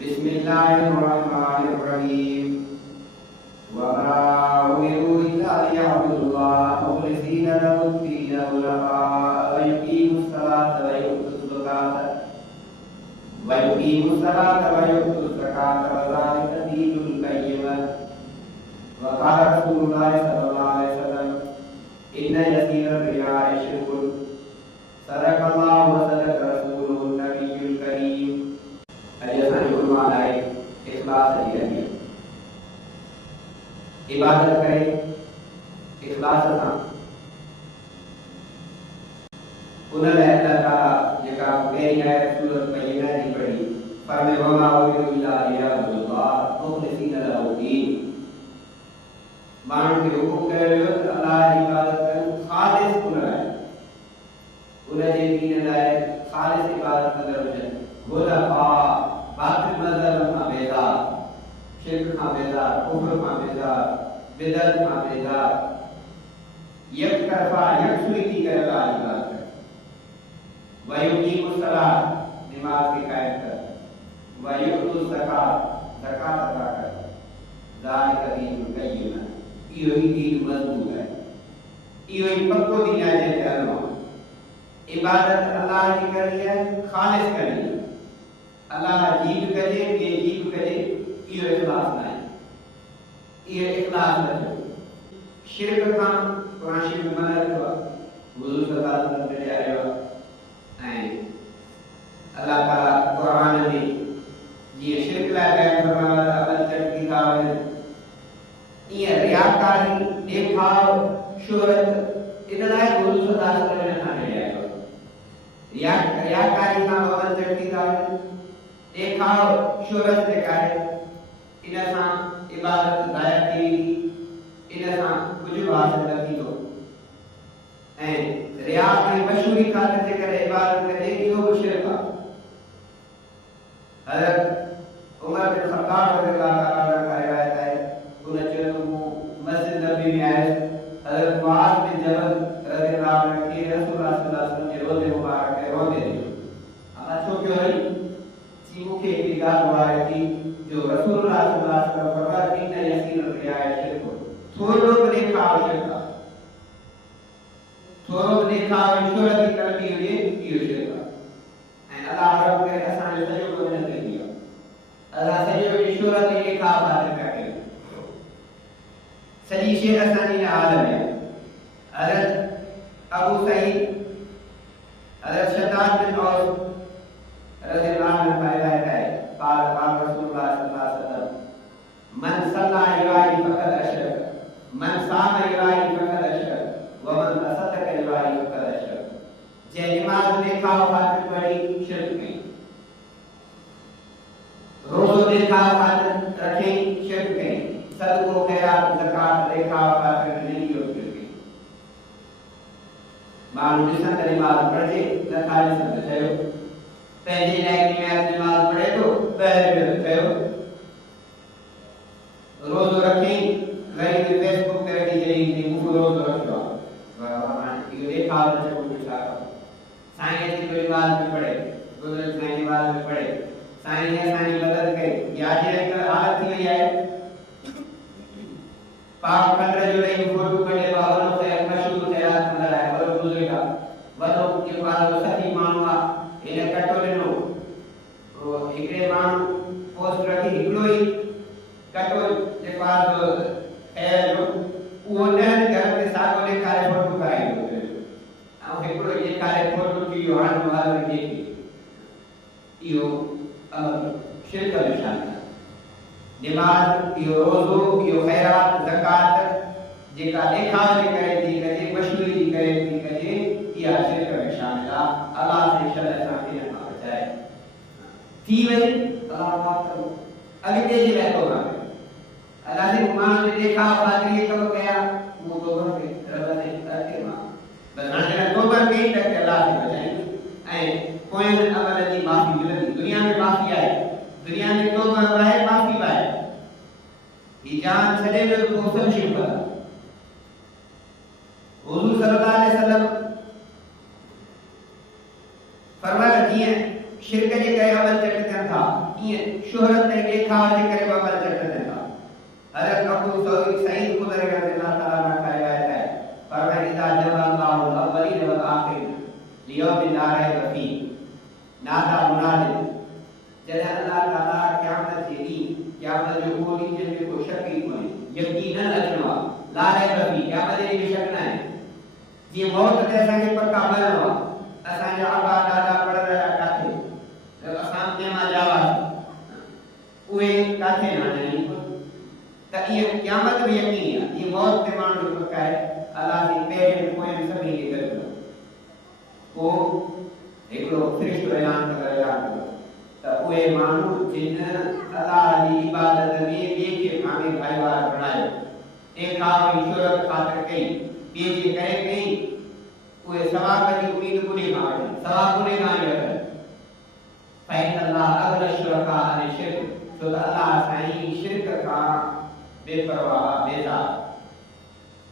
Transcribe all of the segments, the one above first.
बिस्मिल्लाहिर्रहमानिर्रहीम। वमा उमिरू इल्ला लियअब्दुल्लाह मुखलिसीना लहुद्दीन हुनफाअ व युकीमुस्सलाता व यु'तुज़्ज़काता व ज़ालिका दीनुल क़य्यिम। व क़ाला रसूलुल्लाह सल्लल्लाहु अलैहि वसल्लम इन्ना यसीरर रिया'i शिर्कुन सदक़ल्लाहु व सदक़ रसूलुहुन नबियुल करीम। अजसा जुर्मान आए इखलास अली इबादत करे इखलास सां उन लाइ अल्लाह ताला जेका पहिरीं आयत सूरत बय्यिना जी पढ़ी फरमाए वमा उमिरू इल्ला लियअब्दुल्लाह मुखलिसीना लहुद्दीन। माण्हुनि खे हुकुम कयो वियो त अल्लाह जी इबादत कनि ख़ालिस उन लाइ, उन जे दीन लाइ ख़ालिस इबादत कंदड़ हुजनि। हुनफा बातिल मज़हब खां बेज़ार, शिर्क खां बेज़ार, कुफ्र खां बेज़ार, बिदअत खां बेज़ार, यकतरफ़ा यकसुई थी करे अल्लाह जी इबादत करे। व युक़ीमुस्सलात नमाज़ खे क़ाइम कर, व यु'तुज़्ज़कात ज़कात अदा कर। ज़ालिका दीनुल क़य्यिम। इहो ई दीन मज़बूत है, इहो ई पक्को दीन आहे जंहिं ते हलणो आहे। इबादत अल्लाह जी करणी आहे, ख़ालिस करणी आहे। अल्लाह जी बि कजे, ॿिए जी बि कजे, इहो इख़लास न आहे। इहो इख़लास न थियो। शिर्क खां क़ुरान शरीफ़ में मना कयो आहे, हुज़ूर सल्लल्लाहु अलैहि वसल्लम ॾेखारियो आहे। ऐं अल्लाह ताला क़ुरान में जीअं शिर्क लाइ बयान फरमायो आहे अमल चटकी था वञनि, ईअं रियाकारी, ॾेखाव, शोहरत इन लाइ हुज़ूर सल्लल्लाहु अलैहि वसल्लम खां ॾेखारियो आहे। रियाकारी सां अमल चटकी था वञनि, ॾेखाव शोहरत जेका आहे इन सां इबादत ज़ाया थी वेंदी, इन सां कुझु बि हासिल न थींदो। ऐं रिया ऐं मशहूरी ख़ातिर जे करे इबादत कजे, इहो बि शिर्क आहे। हज़रत उमर बिन ख़त्ताब रज़ियल्लाहु ताला अन्हु खां रिवायत आहे, हुन चयो त मूं मस्जिद नबी में आयुसि, हज़रत मुआज़ बिन जबल रज़ियल्लाहु अन्हु खे रसूलुल्लाह सल्लल्लाहु अलैहि वसल्लम जे रोज़े मुबारक खे रोज़े ॾिनो। असां छो पियो हली जी मूंखे हिकिड़ी ॻाल्हि वारे थी जो रसूलुल्लाह सल्लल्लाहु अलैहि वसल्लम फरमाया इन्ना यसीरर रिया'i शिर्कुन। थोरो बि ॾेखाव शिर्क आहे, थोरो बि ॾेखाव शोहरत जी करणी हुजे इहो शिर्क आहे। ऐं अल्लाह रब करे असांजो सॼो कमु न कई आहे। असां सॼो शोहरत ऐं ॾेखाव ख़ातिर पिया कयूं, सॼी शइ असांजी हिन हाल में आहे। हज़रत अबू सईद हज़रत शद्दाद बिन औस रज़ियल्लाहु अन्हु खां रिवायत आहे, क़ाल रसूलुल्लाह सल्लल्लाहु अलैहि वसल्लम मन सल्ला युराई फ़क़द अशरक, मन साम युराई फ़क़द अशरक, व मन तसद्दक़ युराई फ़क़द अशरक। जंहिं नमाज़ ॾेखाव ख़ातिर पढ़ी शिर्क कई, रोज़ो ॾेखाव ख़ातिर रखी शिर्क कई, सदको ख़ैरात ज़कात ॾेखाव ख़ातिर ॾिनी इहो शिर्क कई। माण्हू ॾिसनि त नमाज़ पढ़जे, नथा ॾिसनि त चयो पंहिंजे इलाइक़े में नमाज़ पढ़े थो, ॿाहिरि वियो त चयो रोज़ो रखी वरी फेसबुक ते वेठी चई मूं रोज़ो रखियो आहे। इहो ॾेखाव न चयो छा कयो। साईं अची कोई नमाज़ में पढ़े, गुज़िरियल साईं नमाज़ में पढ़े, साईं ने असांजी मदद कई। या जे हालत थी वई आहे पाक खंड जो ॾेई फोटो कढे वॾो मशहूरु ख़ैरात कंदड़ आहे, वॾो बुज़ुर्ग आहे, वॾो जेको आहे सखी माण्हू आहे। हिन कटो ॾिनो, हिकिड़े माण्हू पोस्ट रखी हिकिड़ो ई कटो जेको आहे ठहियल जो उहो न घर में साॻियो ॾेखारे फोटो कराईंदो, ऐं हिकिड़ो ॾेखारे फोटो थी वियो हाणे नमाज़ में जेकी इहो शिर्क जो शान आहे। नमाज़, इहो रोज़ो, इहो ख़ैरात ज़कात जेका ॾेखाव जे करे थी कजे, मशहूरी जी करे थी कजे, इहा शिर्क में शामिल आहे। अलाह जे शर असांखे इन खां बचाए। थी वई अलाह माफ़ करो, अॻिते जे लाइ तौबा कयो। अलाह जे मां ॾेखाव ख़ातिर इहे कम कया, मूं तौबा कई, रब ने अॻिते मां बसि हाणे तौबा कई त अलाह खे बचाईंदुसि ऐं पोयनि अमल जी माफ़ी मिलंदी। दुनिया में माफ़ी आहे, दुनिया में तौबा आहे, माफ़ी आहे। ही जान छॾे वियो त पोइ सभु शिरक आहे। हुज़ूर सल्लल्लाहु अलैहि वसल्लम फरमाया जीअं शिरक जे करे अमल चट थियनि था, ईअं शोहरत ऐं ॾेखाव जे करे अमल चट थियनि था। हज़रत अबू सईद ख़ुदरी रज़ियल्लाहु ताला अन्हु खां रिवायत आहे, फरमाए इज़ा जमा अल्लाहुल अव्वलीन वल आखिरीन लियौमिन ला रैब फीह नादा मुनादिन, जॾहिं अल्लाह ताला क़यामत जे ॾींहुं, क़यामत जो उहो ॾींहुं जंहिं में को शक ई कोन्हे, यकीनन अचणो आहे, ला रैब फीह, क़यामत जे ॾींहुं शक न आहे। जीअं मौत ते असांखे पक्का मरणो आहे, असांजा आबा दादा पढ़ल रहिया काथे, असां जंहिंमां ॼावासीं उहे काथे न आहिनि, त इहा क़यामत बि यकीनी आहे। जीअं मौत ते माण्हू जो पक आहे, अलाह जे पहिरें पोयनि सभिनी खे गॾु कयो, पोइ हिकिड़ो फ़रिश्तो ऐलान कयो त उहे माण्हू जिन अलाह जी इबादत में ॿिए खे पंहिंजे भाईवार बणायो, ॾेखाव जी शोहरत ख़ातिर कई, ॿिए जे करे कई, उहे सवाब जी उम्मीद कोन्हे खां वठनि, सवाब कोन्हे खां ई वठनि। फ़इन अल्लाह अगल शुरका अन शिरक, छो त अलाह साईं शिरक खां बेपरवाह बेज़ार,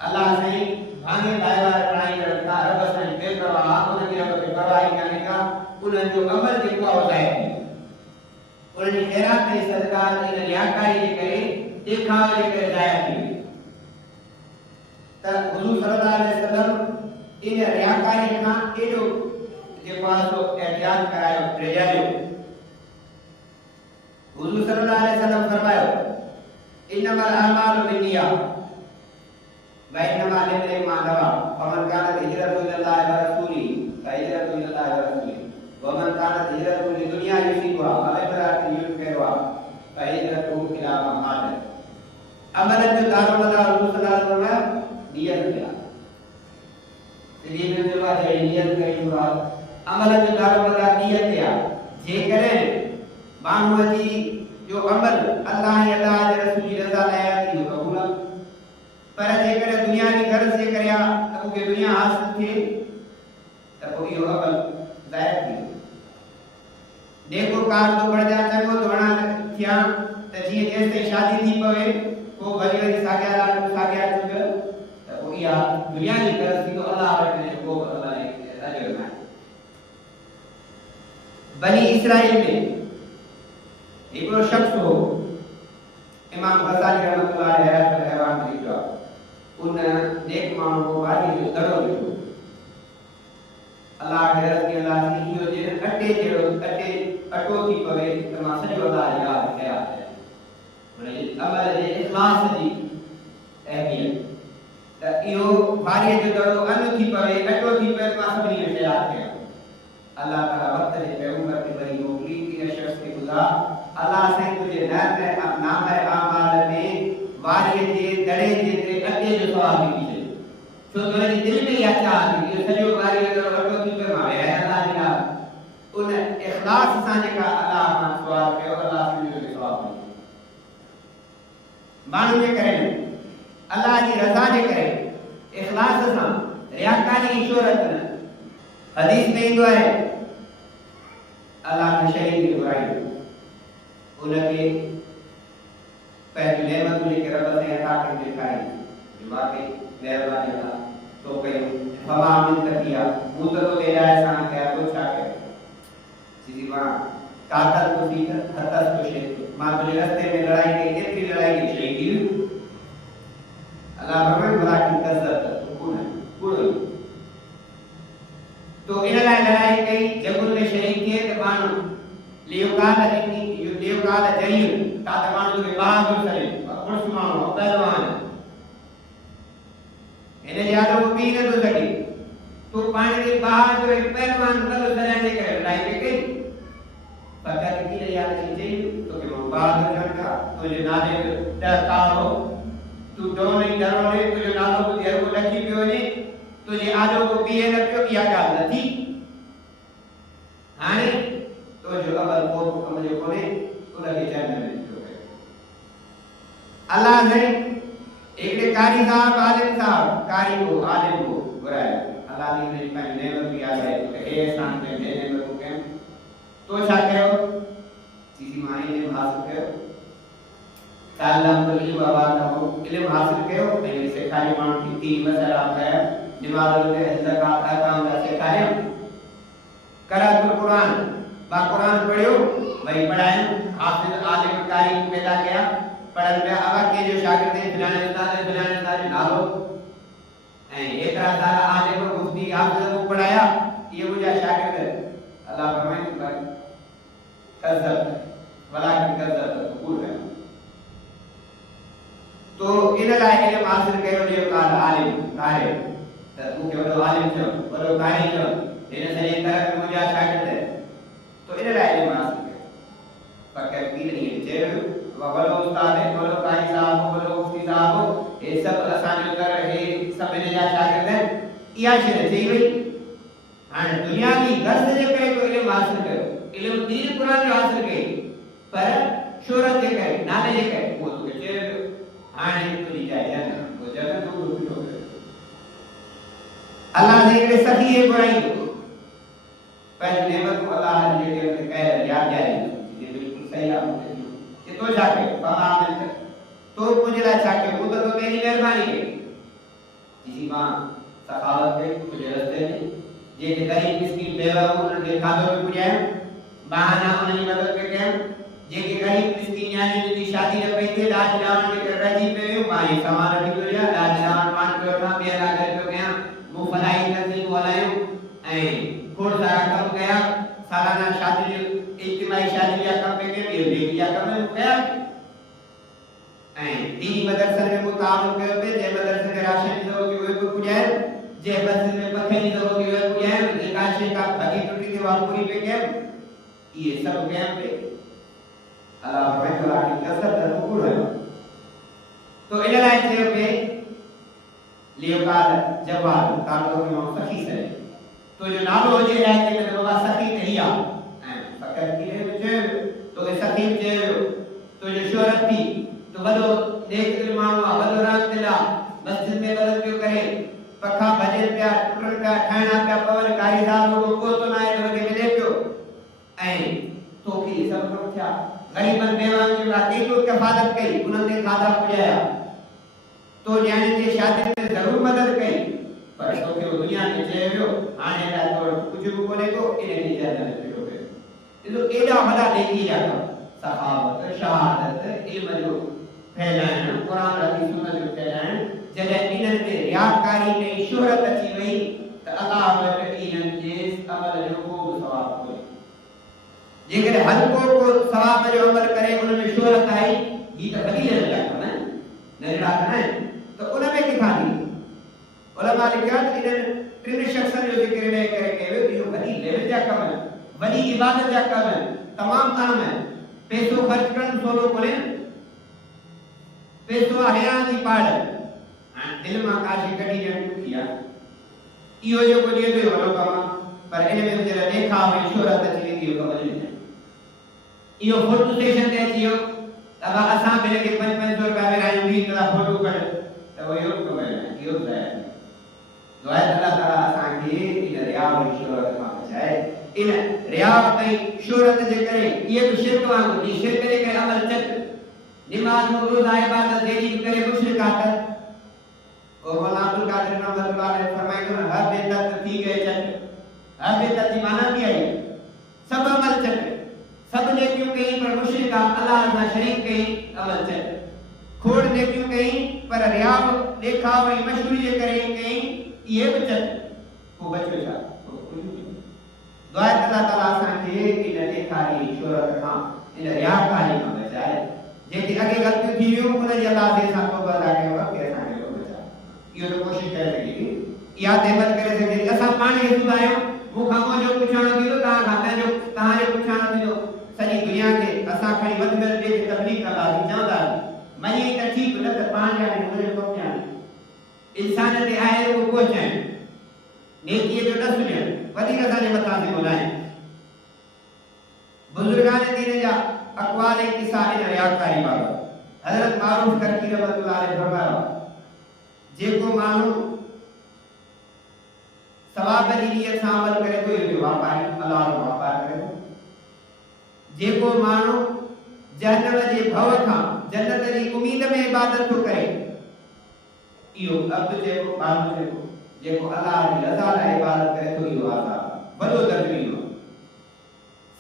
अल्लाह साईं भाङे भाईवार बणाईंदड़ खां रब साईं बेपरवाह, उनजी रब खे परवाह ई कान्हे का, उन्हनि जो अमल जेको आहे ज़ाहिर थी, उन्हनि जी ख़ैरात ऐं सदक़ात इन रियाकारी जे करे, ॾेखाव जे करे ज़ाहिर थी वई। त हुज़ूर सल्लल्लाहु अलैहि वसल्लम इन रियाकारी खां एॾो जेको आहे सो एहतियात करायो, प्रेजायो। हुज़ूर सल्लल्लाहु अलैहि वसल्लम फरमायो इन्नमल अअमालु बिन्नियात व इन्नमा लिम्रिइन मा नवा, फमन कानत हिजरतुहु इलल्लाहि व रसूलिही फहिजरतुहु इलल्लाहि व रसूलिही व मन कानत हिजरतुहु लिदुनिया युसीबुहा व इम्राअतिन युनकिहुहा फहिजरतुहु इला मा हाजर। अमलन जो दारोमदार हुज़ूर सल्लल्लाहु अलैहि वसल्लम नियत किया, दीन जो आहे नियत कई हुआ, अमलन जो दारोमदार नियत किया, जेकॾहिं माण्हूअ जी जो अमल अल्लाह ऐं अल्लाह जे रसूल जी रज़ा लाइ थी क़बूल, पर जेकॾहिं दुनिया जी गर्ज़ जे करे आहे त मूंखे दुनिया हासिल थिए त पोइ इहो अमल ज़ाहिर थी वियो। नेको कार तो बणिजा, चङो तो वणा थिया त जीअं जेसि ताईं शादी थी पवे पोइ वरी वरी साॻिया चुग त पोइ इहा दुनिया जी गर्ज़ थी, अल्लाह वटि को अल्लाह अजर न आहे। बनी इसराइल में हिकिड़ो शख्स हो, इमाम ग़ज़ाली रहमतुल्लाह अलैहि रहमान लिखियो आहे, उन नेक माण्हू को भाॼी जो दड़ो ॾिठो, अल्लाह खे अर्ज़ कई अल्लाह से इहो जे अटे जहिड़ो अटो थी पवे त मां सॼो अल्लाह यादि कया आहे। हुनजे अमल जे इख़लास जी अहमियत, त इहो भाॼीअ जो दड़ो अन थी पवे, अटो थी पवे त मां सभिनी खे यादि कया। अल्लाह ताला वक़्त जे पैगंबर खे वरी मोकिली, इन शख़्स खे ॿुधा अल्लाह साईं तुंहिंजे नामे आमाल में वारीअ जे दड़े जेतिरे अटे जो सवाब लिखी छॾियो, छो त हुनजी दिलि में इहा चाह थी इहो सॼो वारीअ जो अटो थी पए मां विया अल्लाह जी यादि, उन इख़लास सां जेका अल्लाह खां सवाल कयो, अल्लाह तुंहिंजो सवाब ॾिनो। माण्हू जे करे न, अल्लाह जी रज़ा जे करे, इख़लास सां, रियाकारी जी शोहरत न। हदीस में ईंदो आहे अल्लाह के शरीक खे घुराईंदो, उनखे पंहिंजी नेमतूं जेके रब साईं अता कयूं ॾेखारी, वाकई महिरबानी अल्लाह तो कयूं, फमा मिन तकिया, मूं त तोखे हिदायत सां कया, तो छा कयो? सीधी मां कातल तो थी हतस तो शहीद, मां तुंहिंजे रस्ते में लड़ाई कई, एतिरी लड़ाई कई शहीद थी वियो। अल्लाह फरमाए वलाकिन कज़्ज़ब, तो कूड़ तो इन लाइ लड़ाई कई जंगुल में शहीद थिए त माण्हू लियोकाल जरीर ता त माण्हू खे बहादुर करे, पुरुष माण्हू पहलवान, हिन जे आॾो पी नथो सघे, तूं पाण खे बहादुर पहलवान नथो सॾण जे करे लड़ाई कई, पर कीअं यादि थी चई तोखे मां बहादुर ॼणा, तुंहिंजे नाले जो ॾहकार हो, तूं डोन ई डरो न, तुंहिंजो नालो ॿुधी हर को ॾकी पियो वञे, तुझे आजो को बीहे न पियो, इहा ॻाल्हि न थी। हाणे तुंहिंजो अमल को कम जो कोन्हे, उनखे जन्नत में ॾिठो कयो। अल्लाह ने हिकिड़े कारी साहब, आलिम साहब, कारी को आलिम को घुरायो, अल्लाह ने हुनजी पंहिंजी नेमत बि यादि आहे, तोखे हे एहसान कयो, हे नेमतूं कयूं, तो छा कयो? सीधी मां इल्मु हासिल कयो, तालम इल्मु हासिल कयो, ऐं सेखारी माण्हू खे तीन मसइला कया, नमाज़ में ज़कात अहकाम ला सेखारियो, क़राअतुल क़ुरान बा कुरान पढ़ियो भाई पढ़ाएं हाफिज आलिम कारी पैदा किया पढ़न में आवा के जो शागिर्द फिलाने उस्ताद नालो ए एतरा सारा आलिम मुफ्ती हाफिज को पढ़ाया ये मुझे शागिर्द अल्लाह फरमाए कज़ब वलाकिन कज़ब कबूल है तो इन लाइ इल्म हासिल कयो जो काल आलिम काहे त तू के वडो आलिम छो वडो काहे छो इन सही तरह मुझे शागिर्द तो इन लाइ इल्म हासिल कयो पक्का पीर नहीं चेरो वडो उस्ताद है वडो कारी साहब वडो मुफ्ती साहब ये सब असान जो कर हे सब इन जा शागिर्द या शे थी वई हां दुनिया की गर्ज जे करे को इल्म हासिल कयो इल्म दीन कुरान जो हासिल कई पर शोहरत जे करे नाले जे करे वो तो चेरो हां तुझी जाए जन्नत वो जन्नत तो रुपयो अल्लाह ने के सही है बुराई पर नेमत को अल्लाह ने के कह याद जाए ये बिल्कुल सही है ये तो जाके बाबा ने तो मुझे चाके वो तो मेरी मेहरबानी है किसी मां सखावत के मुझे रास्ते में ये गरीब मिस्किन बेवा उनके खातों में पुजाए बहाना उन्हें मदद पे के जे के गरीब मिस्किन यानी जी शादी न पई थे दाज लावन के राजी पे माई सामान रखी तो जा दाज लावन मान के उठा बेरा कर तो गया वो फलाई नसीब वालायो ए खोड़ सारा कम गया सालाना शादी इज्तिमाई शादी या कम पे के ये या कम में गया ए दीनी मदरसे में मुताबिक कयो पे जे मदरसे के राशन जो कि वो पुजाए जे मस्जिद में पखनी जो कि वो पुजाए एकाशे का भगी टूटी के वापुरी पे के ये सब गया पे अल्लाह फरमाए कि कसर जरूर है तो इन लाइ थे पे लियो काल जवाब तालो में सखी से तो जो नालो हो जे रात में बाबा सखी नहीं आ फकर की विच तो के सखी जे तो जो शोहरत थी तो वलो नेक दिल मानो वलो रात दिला मस्जिद में वलो क्यों करे पखा भजन पे टुटन का ठाणा पे पवन कारी साहब को तो ना है के मिले पियो ऐ तो की सब को क्या गरीबन बेवान जो राती को कफालत कई उन्होंने खादा पुजाया तो यानी जे शादी में जरूर मदद कई पर तो के दुनिया में चेयो आने ला तो कुछ भी कोने को इन्हें इजाजत पियो पे तो एडा बड़ा देखी जाता सहाबत शहादत इल्म जो फैलाएं कुरान हदीस सुन्नत जो फैलाएं जले इन्हनि में रियाकारी ने शोहरत अची वई त अल्लाह वटि इन्हनि जे अमल जो को सवाब कोई जेकर हल्को को सवाब जो अमल करे उनमें शोहरत आई ये तो वडी ले जाता है नजरा है तो उनमें किथा दी उलमा लिखा इन टिन शख्सन जो जिक्र ने करे के जो वडी लेवल जा कम वडी इबादत जा कम तमाम काम है पैसो खर्च करन सोलो कोले पैसो हया दी पाड़ दिल में काशी कटी जन किया इयो जो को दिए तो वलो काम पर इन में जरा देखा हुई शोहरत अची दी कम नहीं इयो फोटो स्टेशन ते थियो अब असा मिले के 500 रुपया में आई भी तला फोटो कर तो यो को मैं यो है दुआ अल्लाह ताला असा के इन रिया और शोहरत में बचाए इन रिया कई शोहरत जे करे ये तो शिरक वांगु दी शिरक करे के अमल चक नमाज रोजा इबादत देरी करे मुशरिकात और मौलाना अब्दुल कादिर रहमतुल्लाह ने फरमाया हर बेदत थी गए चक हर बेदत की माना भी आई सब अमल चक सब ने क्यों कहीं पर मुशरिका अल्लाह ना शरीक कहीं अमल चक खोड़ ने क्यों कहीं पर रिया देखा वही मशहूरी जे करे कहीं ये बचत को बचो जा दुआ अल्लाह ताला सा के इन देखारी शोहरत का इन रियाकारी का बचाए जेकी अगे गलती थी हो उन जे अल्लाह से सा तो बता के वो कैसा है वो बचा यो तो कोशिश करे सके या देवत करे सके असा पानी हेतु आयो वो खामो जो पुछाणो दियो ता खाता जो ता जो पुछाणो दियो सॼी दुनिया के असा खणी वधल दे तबलीग कला चवंदा मनी त ठीक न त पाण या मुझे को क्या इंसान ते आए वो पहुंचे नेकी जो न सुने वधीक असांजे मथां थी ॿुधाए बुजुर्गान दीन जा अक़वाल किस्सा इन रियाकारी बाबत हज़रत मारूफ करकी रहमतुल्लाह अलैहि फरमाया जेको माण्हू सवाब जी नियत सां अमल करे तो इहो वापारी अल्लाह जो वापार करे जेको माण्हू जहन्नम जे भव खां जन्नत जी उम्मीद में इबादत तो करे इहो अब्द जेको बांदो जेको अल्लाह जी रज़ा लाइ इबादत करे तो इहो आज़ाद वॾो दर्जो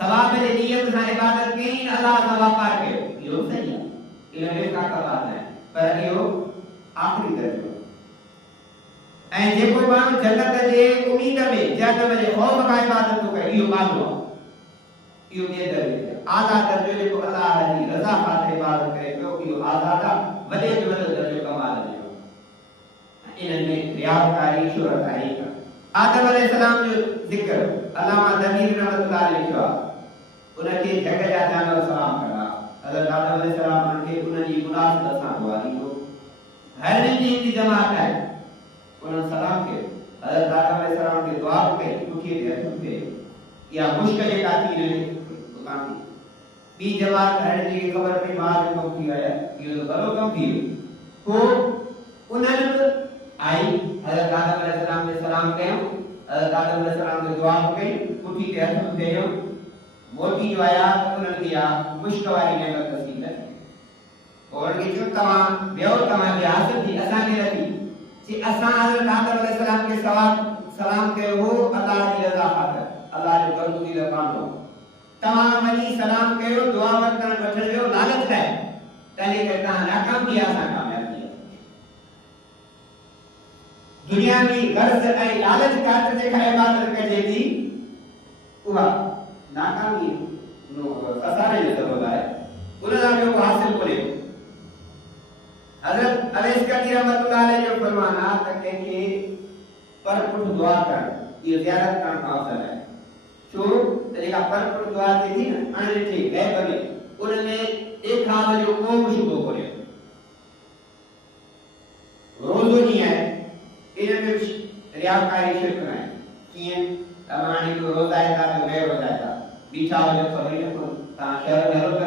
सवाब जे नियत सां इबादत कई अल्लाह सां वापार कयो इहो सही आहे इन में का बात है पर इहो आखिरी दर्जो ऐं जेको माण्हू जन्नत जे उम्मीद में जहन्नम जे खौफ खां इबादत थो करे इहो मानो आहे इहो ॿिए दर्जे आला दर्जो जेको अल्लाह जी रज़ा ख़ातिर इबादत करे पियो इहो आज़ादा वॾे में वॾो दर्जो कमाल जो इन में रियाकारी शोहरत आहे आदम अलैहिस्सलाम जो जिक्र अल्लामा दमीर रहमतुल्लाह अलैहि कयो उनके जग जा जानवर सलाम करा हज़रत आदम अलैहिस्सलाम उनके उनजी मुनासिबत सां दुआ ॾींदो हर जी जमात है उन्होंने सलाम के हज़रत आदम अलैहिस्सलाम के दुआ पे उठी दे उठे या मुश्क जे काती ने दुकान थी बी जमात हर जी खबर पे मार को थी आया यो बरो कम थी को उन्हनि आई हज़रत आदम अलैहिस्सलाम ने सलाम कयो हज़रत आदम अलैहिस्सलाम ने दुआ कई उठी दे हथ उठे मोती जो आया उन्हनि दिया मुश्क वारी नेमत नसीब थी और के जो तमा बेओ तमा के हासिल थी असा के रखी कि असा हज़रत आदम अलैहिस्सलाम के सलाम कयो हो अल्लाह जी रज़ा खातिर अल्लाह जो बरकती ला कानो तमाम वनी सलाम कयो दुआ वतन वठण जो लालच है तने के ता नाकाम किया सा कामयाब किया दुनिया में गर्ज ऐं लालच खातिर जे खाए इबादत कजे थी उहा नाकामी नो असाने जो सबब है उनजा जो हासिल कोने हज़रत अलैहि रहमतुल्लाह अलैहि जो फरमाना त के पर पुट दुआ कर ये ज़ियारत करण का अवसर है छो जेका पर पुट दुआ थी न अने ठीक है बने उनमें एक खाब जो को शुभ कोने रोज़ो नहीं है इनमें रियाकारी शिरक है किए तमानी को रोजा है ता गैर रोजा है बीठा हो जो सही को ता शहर में रोजा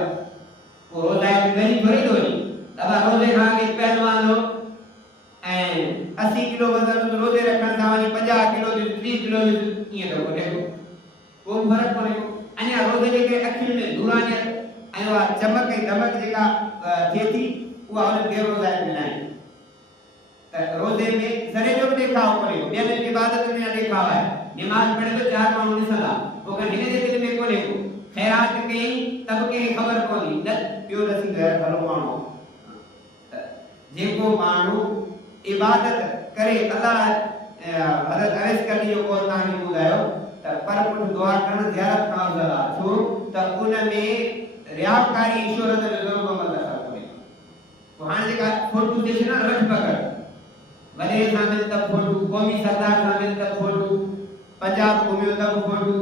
को रोजा है गरी थोड़ी थोड़ी तब रोजे खा के पहलवान लो ए 80 किलो वजन रोजे रखण सा वनी 50 किलो 30 किलो ये तो कोने को फर्क कोने अने रोजे के अखिल में नूरानियत आयो चमक ऐं दमक जेका थे थी उहा उन गैर रोजा में नहीं रोजे में सरे जो देखाव कोने बेन इबादत में देखाव है नमाज पढ़े तो चार माण्हू ॾिसंदा पोइ हिन जे दिलि में कोन्हे को ख़ैरात कई तब के ख़बर कोन्हे न पियो नसीब है भलो माण्हू जेको माण्हू इबादत करे अल्लाह हज़रत अनस करनी जो कौल तव्हांखे ॿुधायो त पर पुट दुआ करण ज़ियारत खां अफ़ज़ल आहे छो त उन में रियाकारी शोहरत जो ज़रूर अमल नथा कोन्हे पोइ हाणे जेका फोटू ॾिस न रठ पकड़ वॾे सां मिल त फोटू क़ौमी सरदार सां मिल त फोटू पंजाब घूमियो तब फोटू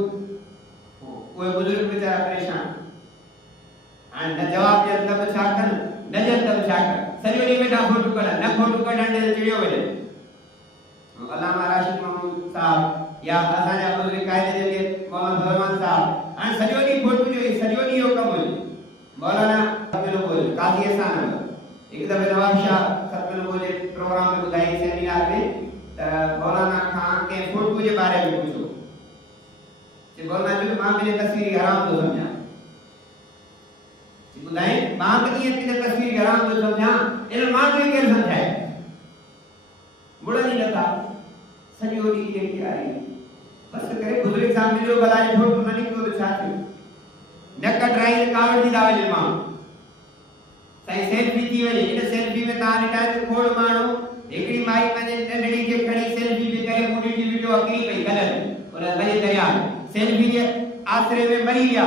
कोई बुजुर्ग बेचारा परेशान हाणे न जवाब ॾियनि तब छा कनि न ॾियनि तब छा कनि सॼो ॾींहुं वेठा फोटू कढनि न फोटू कढण ॾे चिड़ियो वञे अल्लामा राशिद महमूद साहब या असांजा बुजुर्ग क़ाइदे जे मौलाना रहमान साहब हाणे सॼो ॾींहुं फोटू जो सॼो ॾींहुं जो कमु हुजे मौलाना सतमिल बोल काज़ी अहसान हिकु दफ़े नवाब शाह सतमिल बोल जे प्रोग्राम में ॿुधाई सेमिनार में त मौलाना खां कंहिं फोटू जे बारे में पुछो कि मौलाना जो मां बिना तस्वीर हराम तो समझा कि बुधाई मां बिना बिना तस्वीर हराम तो समझा इन मां के केर समझाए मुड़नी नथा सॼो ॾींहुं जेकी आई बस करे बुजुर्ग सां मिलियो भला फोटू न निकितो त छा थियो न कटराई कावड़ जी दावे मां साईं सेल्फी थी वई इन सेल्फी में तव्हां ॾिठा त खोड़ माण्हू हिकड़ी माई पंहिंजे नंढड़ी खे खणी सेल्फी बि करे मुंडी जी वीडियो अकड़ी पई गलत उन भले दरिया सेल्फी जे आसरे में मरी विया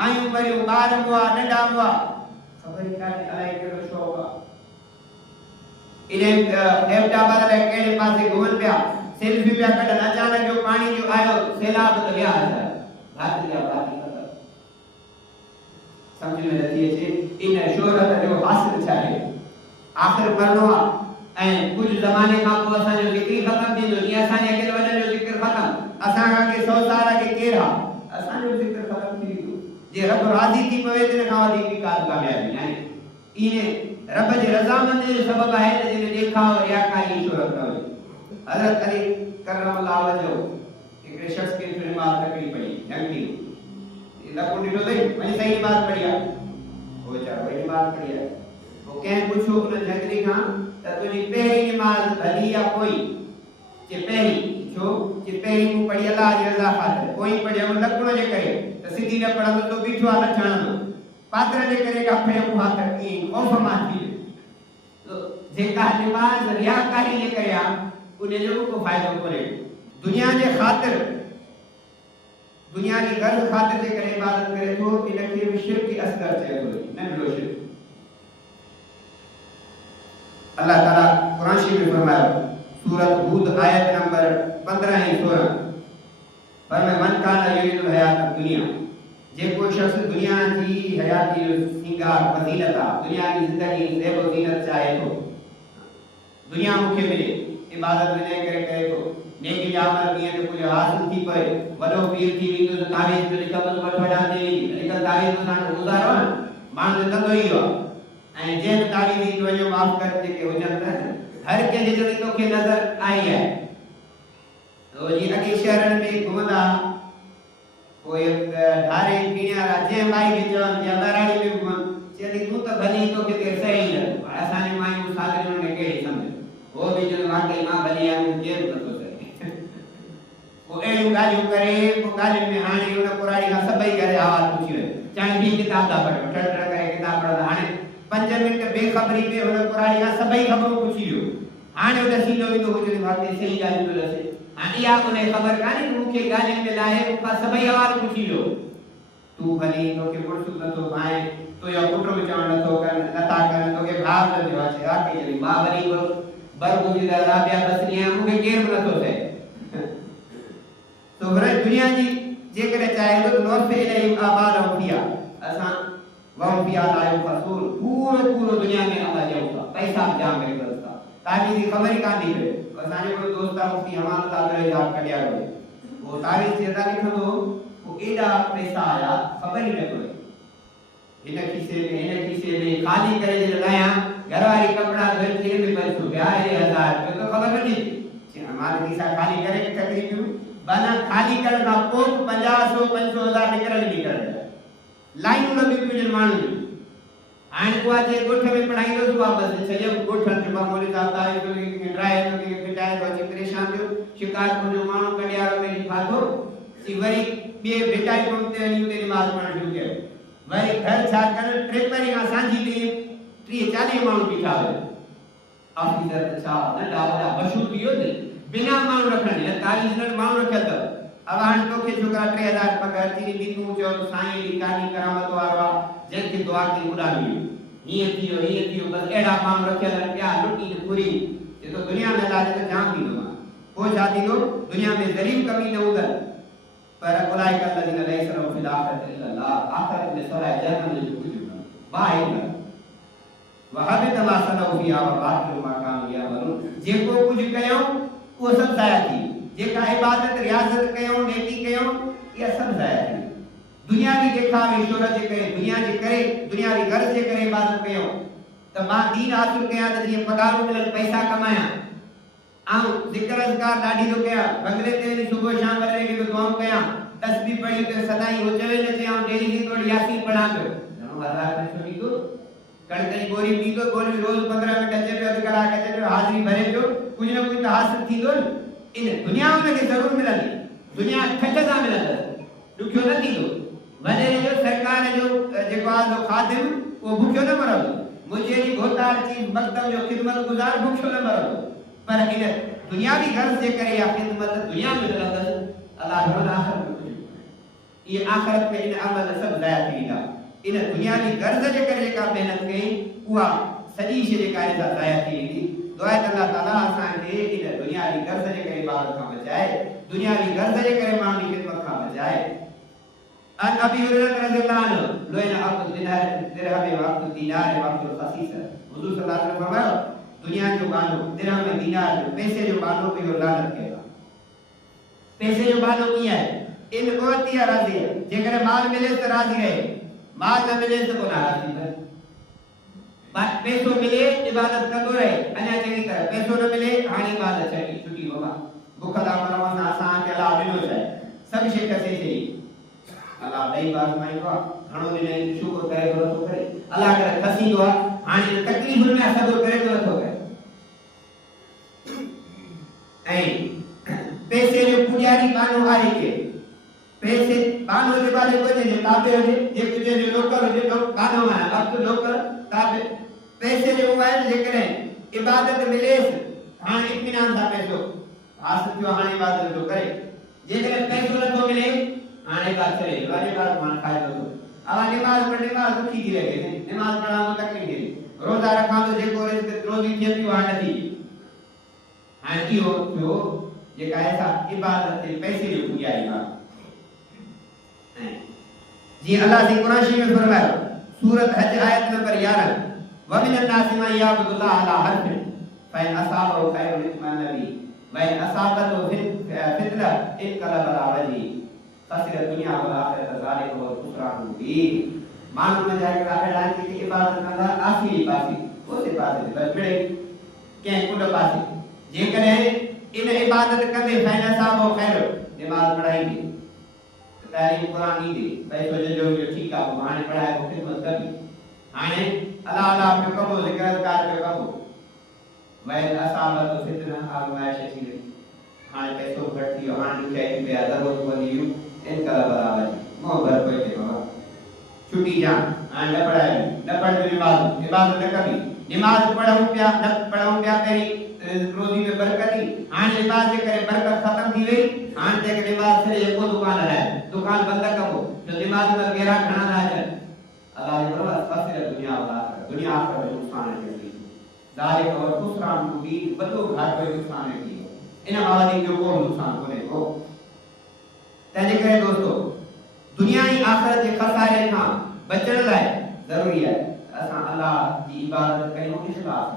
मायूं मरियूं ॿार हुआ नंढा हुआ ख़बर ई कान्हे अलाए कहिड़ो शौक़ आहे इन अहमदाबाद लाइ कहिड़े पासे घुमनि पिया सेल्फी पिया कढनि अचानक जो पाणी जो आयो सैलाब त विया भाती जा भाती समझ में नथी अचे इन शोहरत जो हासिल छा आहे आख़िर मरणो आहे ऐं कुछ ज़माने खां पोइ असांजो ज़िक्र ख़त्म थींदो जीअं असांजे अकेले वॾनि जो ज़िक्र ख़त्म असां खां के 100 साल अॻे केरु आहे असांजो ज़िक्र ख़त्म थी वेंदो जे रब राज़ी थी पवे त खां वधीक ॿी का कामयाबी नाहे इएं रब जे रज़ामंदी जो सबबु आहे त जिन ॾेखाव रियाकारी शोहरत कयो हज़रत अली करमल्लाह वजहो हिकिड़े शख़्स खे नमाज़ तकड़ी पई नंढी लको ॾिठो अथई वञी सही नमाज़ पढ़ी आहे उहो वीचारो वही नमाज़ पढ़ी आहे पोइ कंहिं पुछियो उन झगड़ी खां त तुंहिंजी पहिरीं नमाज़ भली या पोई जे पहिरीं छो कि पहिरीं मूं पढ़ी अलाह जी रज़ा ख़ातिर, पोइ पढ़ियमि लकुण जे करे त सिधी न पढ़ंदो तो बीठो आहे न छणंदो, पात्र जे करे का खयो हा त ईअं ख़ौफ़ मां थी वियो। जेका निमाज़ रियाकारी जे करे आहे उन जो को फ़ाइदो कोन्हे। दुनिया जे ख़ातिर, दुनिया जी गर्ज़ ख़ातिर जे करे इबादत करे थो, इनखे बि शिर्क असगर चए थो, नंढड़ो शिर्क। अल्लाह ताला कुरान शरीफ में फरमायो, सूरत हूद आयत नंबर 15 ऐं 16, फरमाए मन कान युरिदुल हयात दुनिया, जेको शख्स दुनिया जी हयाती जो सिंगार फज़ीलत आहे, दुनिया जी ज़िंदगी ज़ेब व ज़ीनत चाहे थो, दुनिया मूंखे मिले, इबादत विनय करे करे थो, नेकी जा अमल कीअं त कुझु हासिल थी पए, वॾो पीर थी वेंदो त तावीज़ जो लिखंदो वठि वॾा थी वेंदी, अॼुकल्ह तावीज़ सां गुज़ारो आहे माण्हू त कंदो ई आहे। ऐं जंहिं बि तावीज़ ॾींदो वञो माफ़ कर जेके हुजनि त हर कंहिंजे ज़िंदगी तोखे नज़र आई आहे। तो जीअं अॻे शहरनि में घुमंदा कोई धारे पीणे वारा जंहिं माई खे चवनि या बहिराणी में घुमनि, चवंदी तूं त भली तोखे केरु सही न, असांजी मायूं साधरियूं में कहिड़ी सम्झ, उहो बि चवंदो वाकई मां भली आहियां केरु नथो सही। पोइ अहिड़ियूं ॻाल्हियूं करे पोइ ॻाल्हियुनि में हाणे हुन पुराणी खां सभई करे आवाज़ पुछी वियो, चाहे ॿी किताब था पढ़ो, टड़ टड़ करे किताब पढ़ंदा, हाणे 5 मिंट बेख़बरी में हुन पुराणी खां सभई ख़बरूं पुछी वियो, हाणे हुन सीधो ईंदो हुजे वाकई सही ॻाल्हियूं थो रसे, हाणे इहा उन ख़बर कान्हे मूंखे ॻाल्हियुनि में लाहे मूंखां सभई आवाज़ पुछी वियो, तूं भली तोखे पुरुष नथो पाए, तुंहिंजो पुट बि चवणु नथो कर, नथा कनि, तोखे भाउ न थियो आहे, वाकई चई मां वरी बरगुज़िदा राबिया बसरी आहियां, मूंखे केरु बि नथो थिए। तो दुनिया जी जेकॾहिं चाहे थो नौफ़े इलाही आबाद औफिया, असां वौफिया लायो फसूल पूरो पूरो दुनिया में अमल ॾियूं था, पैसा जाम करे बस था, तावीज़ जी ख़बर ई कान थी पए। असांजो कोई दोस्त आहे मुफ्ती हमाद साहब जा कढिया हुए, वो तावीज़ जेदा लिखंदो वो एॾा पैसा आया ख़बर ई न पई, हिन खीसे में ख़ाली करे जे लाया घरवारी कपड़ा धोई थेल में पैसो ॿिया 1000 रुपए तो ख़बर नथी, हमारे खीसा ख़ाली करे के तकलीफ़ूं बना खाली करण खां पोइ 50 500,000 निकरण लाइनूं लॻी पियूं माण्हुनि जूं। हाणे उहा जे ॻोठ में पढ़ाईंदो उहा बसि सॼो ॻोठनि जो मामूली दाता जो ड्राए जो पिटाए थो अची परेशान थियो, शिकारपुर जो माण्हू कॾियारो में फाथो सी, वरी ॿिए भिटाई कम ते वञी उते निमाज़ पढ़णु शुरू कयो, वरी घर छा कनि ट्रेपरी खां सांझी ॾींहुं 30-40 माण्हू बीठा हुआ, ऑफिसर छा नंढा वॾा मशहूर थी वियो बिना माण्हू रखण जे तालीज़ न माण्हू रखियल अथव। अब हाणे तोखे छोकिरा 3000 पगार थी ॾींदी, तूं चओ साईं जी कानी करामत वारो आहे जंहिंखे दुआ कई उॾामी हीअं थी वियो बसि अहिड़ा माण्हू रखियल आहिनि ॿिया लुटी पूरी जे तो दुनिया में लाज त जाम थींदो आहे। पोइ छा थींदो, दुनिया में ज़रीब कमी न हूंदनि, पर उलाइक अलज़ीन लैसा लहुम फिल आख़िरति इल्ला अल्लाह, आख़िरत में सवाइ जहन्नम जो कुझु न वाहिद वहबित मा सनऊ फिहा व बातिल मा कानू यअमलून, जेको कुझु कयूं वो सब ज़ाया थी, जेका इबादत रियाज़त कयूं नेकी कयूं इहा सब ज़ाया थी। दुनियावी देखावे शोहरत जे करे दुनियावी गर्ज़ जे करे इबादत कयूं त मां दीन हासिल कयां त जीअं पगारूं मिलनि पैसा कमायां, ऐं ज़िक्र अज़कार ॾाढी थो कयां, बंगले ते वञी सुबुह शाम करे के दुआऊं कयां, तस्बीह पढ़ी करे सदाई हो चवे न चयां डेली जी थोड़ी यासीन पढ़ां पियो, घणो हज़ार में छो ॾींदो, कणिक जी गोरी पींदो, गोरी रोज़ 15 मिंट अचे पियो, अधु कलाक अचे पियो, हाज़िरी भरे पियो, कुझु न कुझु त हासिल थींदो न। इन दुनिया में के जरूर मिलंदी, दुनिया खट सां मिलंदी, ॾुखियो न थींदो। वॾे जो सरकार जो जेको आहे जो खादिम उहो भुखियो न मरंदो, मुंहिंजे घोटार चीफ मकदम जो ख़िदमत गुज़ार भुखियो न मरंदो, पर इन दुनियावी गर्ज़ जे करे या ख़िदमत दुनिया में मिलंदसि, अल्लाह जो आख़िरत में कुझु ये आख़िरत में इन अमल सब ज़ाया थी वेंदा। इन दुनियावी गर्ज़ जे करे जेका महिनत कई उहा सॼी शइ जेका आहे ज़ाया थी वेंदी। दुआ आहे अल्लाह ताला असांखे इन दुनियावी गर्ज़ जे करे इबादत खां बचाए, दुनियावी गर्ज़ जे करे माण्हुनि जी ख़िदमत खां बचाए। अन अबी हुरैरा रज़ियल्लाहु अन्हु लोइना अब्दुल दिरहम व अब्दुल दीनार व अब्दुल खसीस, हुजूर सल्लल्लाहु अलैहि वसल्लम फरमायो दुनिया जो बानो दिरहम दीनार जो पैसे जो बानो पे लानत कयो। पैसे जो बानो कीअं आहे, इन ओतिया राज़ी है, जेकर माल मिले त राज़ी रहे, माल न मिले त को नाराज़ी रहे। पैसो मिले इबादत कंदो रहे अञा चङी तरह, पैसो न मिले हाणे इबादत छॾी छुटी बाबा बुख था मरवा असांखे अलाह ॾिनो छा आहे, सभु शइ कसे छॾी, अलाह ॾेई बार माईंदो आहे, घणो ॾिनई शुक्र करे थो नथो करे, अलाह करे खसींदो आहे, हाणे तकलीफ़ुनि में सब्र करे थो नथो करे। ऐं पैसे पुजारी बानो आहे के पैसे बानो जे बारे को जे ताबे हुजे जे कुछ जे लोकल हुजे तो बानो है अब तो लोकल ताबे पैसे जो मोबाइल जे करे इबादत मिलेस हां इत्मीनान सा पैसो हासिल थियो हां इबादत जो करे जे करे पैसो न मिले हां बात चले वाली बात मान खाए तो अब नमाज पढ़ने में दुखी थी लगे नमाज पढ़ा तो तकलीफ थी रोजा रखा तो जे को रोजी थी थी वहां नहीं हां की हो जो ये का ऐसा इबादत पैसे जो पूजा इबादत जी अल्लाह से कुरान शरीफ में फरमाया सूरत हज आयत नंबर 11 व मिन अन्नास मा याबुदुल्लाह अला हर्फ फइन असाबहु खैरुन मिन नबी व इन असाबतहु फितना इनकलब अला वजी खसिर दुनिया व आखिरत ज़ालिक व खुसरान मुबीन मालूम है जाए का ऐलान की इबादत करना आखिरी पासी वो से पासे बस बड़े के कुड पासे जे करे इन इबादत करने फइन असाबहु खैर नमाज पढ़ाई तारीफ कुरान दी दे भाई तो जो ठीक है वहां पढ़ाए को खिदमत कर हाने अल्लाह अल्लाह पे कबो जिक्र कार पे कबो वैल असाबत फितना आगमाइश थी हाने पैसो घटती हाने दुखे पे जरूरत वनी इनका बराबर मो भर कोई के बाबा छुट्टी जा हां न पढ़ाए न पढ़ इबादत न करी नमाज पढ़ूं प्या तेरी रोजी में बरकत हाने नमाज करे बरकत खत्म थी गई हां ते नमाज से एको दुकान है दुकान बंद करो जो दिमाग में मेरा खाना ना है अल्लाह ने फरमाया फसिल दुनिया आखिरत नुकसान है की जालिक और खुसरान मुबीन बदो घाट पे नुकसान है की इन मावदी जो को नुकसान होने को तने करे दोस्तों दुनिया ही आखिरत के खसारे का बचण लाए जरूरी है असा अल्लाह की इबादत कयो इखलास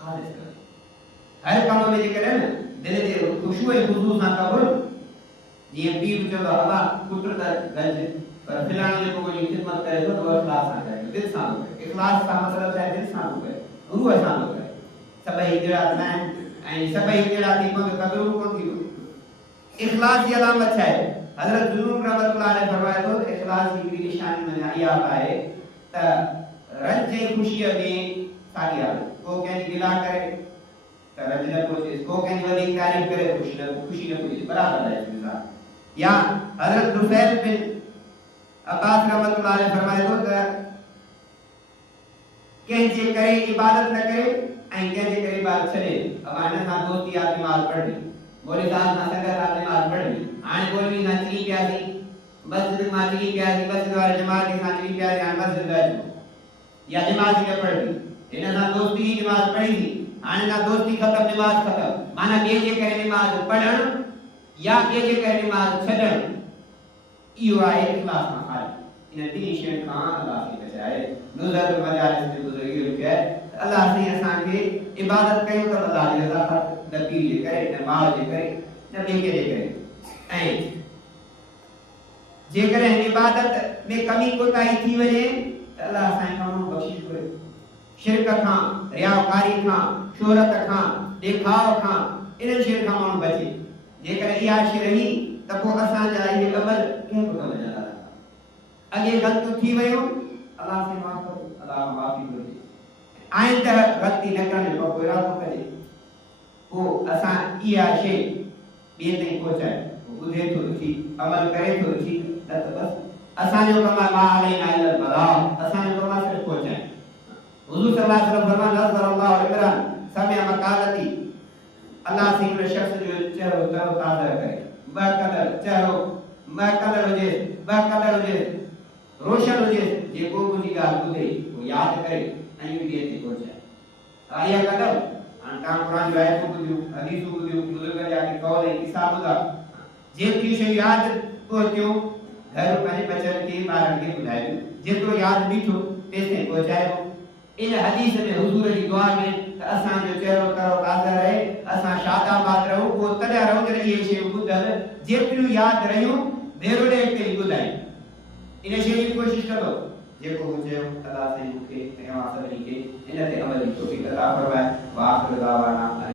खालिस कर हर काम में जे करे ना दिल दे खुशबू है हुजूर सा कबूल ये पीर जो अल्लाह पुत्र का गंज पर फिलहाल को कोई खिदमत करे तो इखलास आ जाए दिल सा हो इखलास का मतलब है दिल सा हो गए रूह सा हो गए सब हिजरा ना ऐ सब हिजरा थी को कदर को थी इखलास की अलामत है हजरत जुनून रहमतुल्लाह अलैहि फरमाया तो इखलास की निशानी में आया है त रज खुशी में सागिया को कहनी गिला करे त रज न को इसको कहनी वधी तारीफ करे खुशी न पूरी बराबर है इसमें या हजरत रुफैल बिन अब्बास रहमतुल्लाह अलैहि फरमाए तो के जे करे इबादत न करे ऐ के जे करे इबादत छड़े अब आने सा दोस्ती आदमी नमाज पढ़ ली बोले साहब ना संगत आदमी नमाज पढ़ ली आने बोली ना चली प्यासी मस्जिद में चली प्यासी मस्जिद वाले जमात के साथ चली प्यासी आने मस्जिद गए या नमाज के पढ़ ली इन्हें ना दोस्ती ही नमाज पढ़ी थी आने ना दोस्ती खत्म नमाज खत्म माना के जे करे नमाज पढ़न या के जे करे नमाज छडन इयो आहे इखलास ना खाली इन दी शेन का अल्लाह की बचाए नुज़र मजालिस में गुज़री है अल्लाह से असान के इबादत कयो तो अल्लाह की रजा खातिर नबी जे करे नमाज जे करे नबी के जे करे ऐ जे करे इबादत में कमी कोताही थी वजे अल्लाह साईं का बख्शिश करे शिरक खां रियाकारी खां शोहरत खां दिखाव खां इन शेर खां माण्हू बचे जेकर इहा शइ रही त पोइ असांजा इहे अमल कंहिं बि कम जा अॻे ग़लतियूं थी वियूं अल्लाह से माफ़ करो अल्लाह माफ़ी घुरिजे आइंदा ग़लती न करण जो कोई इरादो करे पोइ असां इहा शइ ॿिए ताईं पहुचाए ॿुधे थो थी अमल करे थो थी न त बसि असांजो कमु आहे मा अलैना इल्लल बलाग असांजो कमु आहे सिर्फ़ु पहुचाए हुज़ूर सल्लल्लाहु अलैहि वसल्लम फरमाया नज़रल्लाहु इमरान समिअ मकालती अल्लाह से हिन शख्स जो चेहरो तरो ताज़ा करे बकदर चेहरो मकदर हुजे रोशन हुजे जेको मुंहिंजी ॻाल्हि ॿुधे वो यादि करे ऐं ॿिए ते पहुचाए आया कदम तव्हां क़ुरान जो आयतूं ॿुधियूं हदीसूं ॿुधियूं बुज़ुर्ग जा कौल ऐं किसा ॿुधा जेतिरियूं शयूं यादि पहुचियूं घर पंहिंजे बचनि खे ॿारनि खे ॿुधायूं जेतिरो यादि बीठो तेसिताईं पहुचाइबो इन हदीस में हुजूर जी दुआ में असांजो चेहरो तरो ताज़ा रहे असां शादाबाद रहूं पोइ तॾहिं रहूं जॾहिं इहे शयूं ॿुधल जेतिरियूं यादि रहियूं भेरो ॾे ते ॿुधायूं इन शइ जी कोशिशि करो जेको हुजे अल्लाह से मूंखे ऐं सभिनी खे इन ते अमल जी तौफ़ीक़ अता फरमाए। व आख़िर दावाना